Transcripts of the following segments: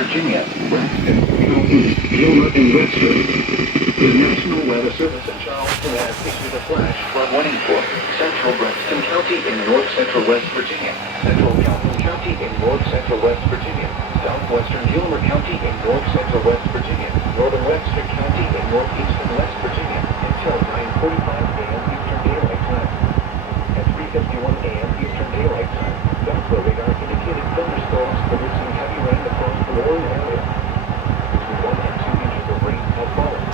Virginia, Braxton, Calhoun, Gilmer, and Webster. The National Weather Service in Charleston has issued a flash flood warning for central Braxton County in north-central West Virginia, central Calhoun County in north-central West Virginia, southwestern Gilmer County in north-central West Virginia, northern Webster County in northeastern West Virginia until 9:45 a.m. Eastern Daylight Time. At 3:51 a.m. Eastern Daylight Time, Doppler radar indicated thunderstorms producing heavy rain across the Warren area. Between 1 and 2 inches of rain have fallen.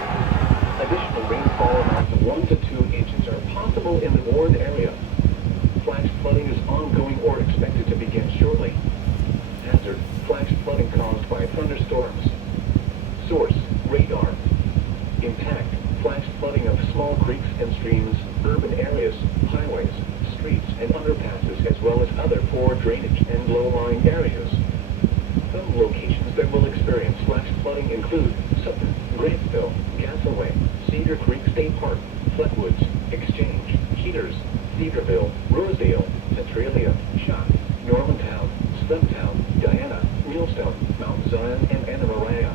Additional rainfall amounts of 1 to 2 inches are possible in the Warren area. Flash flooding is ongoing or expected to begin shortly. Hazard: flash flooding caused by thunderstorms. Source: radar. Impact: flash flooding of small creeks and streams, urban areas, highways, streets, and underpasses, as well as other poor drainage and low-lying areas. Some locations that will experience flash flooding include Sutton, Grantsville, Castaway, Cedar Creek State Park, Fleetwoods, Exchange, Cheaters, Cedarville, Rosedale, Centralia, Shot, Normantown, Stumptown, Diana, Millstone, Mount Zion, and Anna Maria.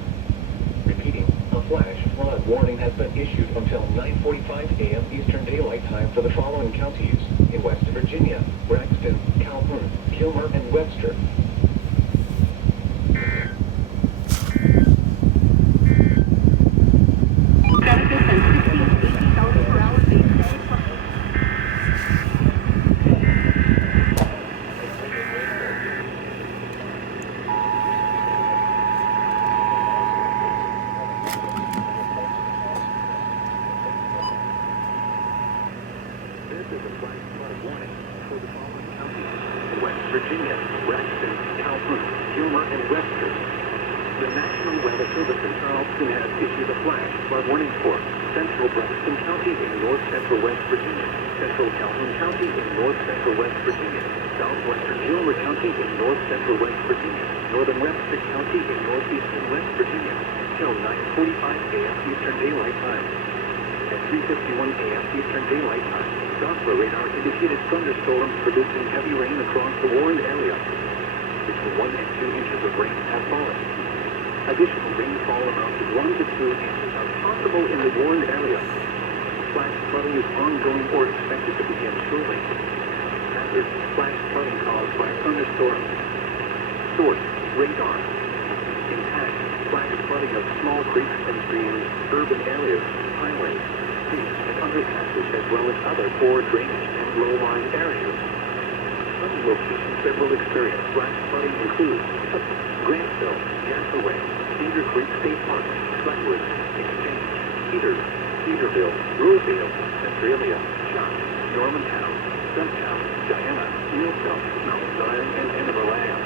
Repeating, a flash flood warning has been issued until 9:45 a.m. Eastern Daylight Time for the following counties in West Virginia: Braxton, Calhoun, Gilmer, and Webster. This is a flash flood warning for the following counties in West Virginia: Braxton, Calhoun, Gilmer, and Webster. The National Weather Service in Charleston has issued a flash flood warning for central Braxton County in north-central West Virginia, central Calhoun County in north-central West Virginia, southwestern Gilmer County in north-central West Virginia, northern Webster County in northeastern West Virginia until 9:45 a.m. Eastern Daylight Time. At 3:51 a.m. Eastern Daylight Time, Doppler radar indicated thunderstorms producing heavy rain across the Warren area. Between 1 and 2 inches of rain have fallen. Additional rainfall amounts of 1 to 2 inches are possible in the Warren area. Flash flooding is ongoing or expected to begin shortly. Hazard: flash flooding caused by thunderstorms. Source: radar. Impact: flash flooding of small creeks and streams, urban areas, highways, streets, and underpasses, as well as other poor drainage and low-lying areas. Some locations that will experience flash flooding include Sutton, Grantsville, Castaway, Cedar Creek State Park, Fleetwoods, Exchange, Cheaters, Cedarville, Rosedale, Centralia, Shot, Normantown, Stumptown, Diana, Millstone, Mount Zion, and Anna Maria.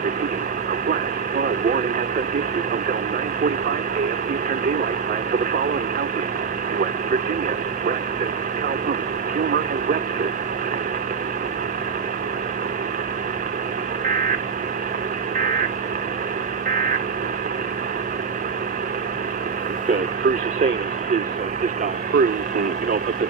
Repeating, a flash flood warning has been issued until 9:45 a.m. Eastern Daylight Time for the following counties in West Virginia: Braxton, Calhoun, Gilmer, and Webster. Cruise is saying is just not through, but the